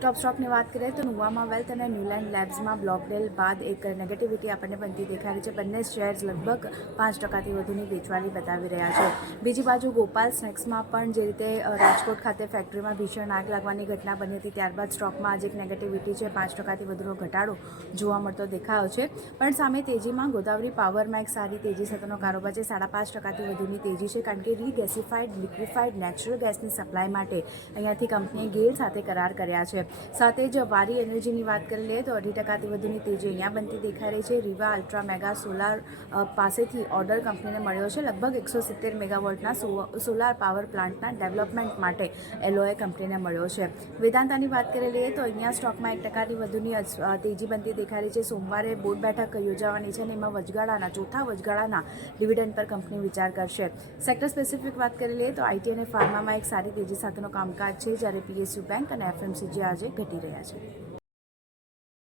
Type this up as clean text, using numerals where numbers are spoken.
ટોપ સ્ટોકની વાત કરીએ તો નુવામા વેલ્થ અને ન્યુલેન્ડ લેબ્સમાં બ્લોક ડેલ બાદ એક નેગેટિવિટી આપણને બનતી દેખાઈ રહી છે। બંને શેર્સ લગભગ 5%થી વધુની વેચવાલી બતાવી રહ્યા છે। બીજી બાજુ ગોપાલ સ્નેક્સમાં પણ જે રીતે રાજકોટ ખાતે ફેક્ટરીમાં ભીષણ આગ લાગવાની ઘટના બની હતી, ત્યારબાદ સ્ટોકમાં આજે એક નેગેટિવિટી છે, 5%થી વધુનો ઘટાડો જોવા મળતો દેખાયો છે। પણ સામે તેજીમાં ગોદાવરી પાવરમાં એક સારી તેજી સાથેનો કારોબાર છે, 5.5%થી વધુની તેજી છે, કારણ કે રીગેસિફાઈડ લિક્વિફાઈડ નેચરલ ગેસની સપ્લાય માટે અહીંયાથી કંપનીએ ગેલ સાથે કરાર કર્યા છે। સાથે જ વારી એનર્જીની વાત કરી લઈએ તો 2.5%થી વધુની તેજી અહીંયા બનતી દેખાઈ રહી છે। રીવા અલ્ટ્રા મેગા સોલાર પાસેથી ઓર્ડર કંપનીને મળ્યો છે, લગભગ 170 મેગાવોટના સોલાર પાવર પ્લાન્ટના ડેવલપમેન્ટ માટે એલઓએ કંપનીને મળ્યો છે। વેદાંતાની વાત કરી લઈએ તો અહીંયા સ્ટોકમાં 1%થી વધુની તેજી બનતી દેખાઈ રહી છે। સોમવારે બોર્ડ બેઠક યોજાવાની છે અને એમાં ચોથા વચગાળાના ડિવિડન્ડ પર કંપની વિચાર કરશે। સેક્ટર સ્પેસિફિક વાત કરી લઈએ તો આઈટી અને ફાર્મામાં એક સારી તેજી સાથેનો કામકાજ છે, જ્યારે પીએસયુ બેંક અને એફએમસીજી આજે ઘટી રહ્યા છે।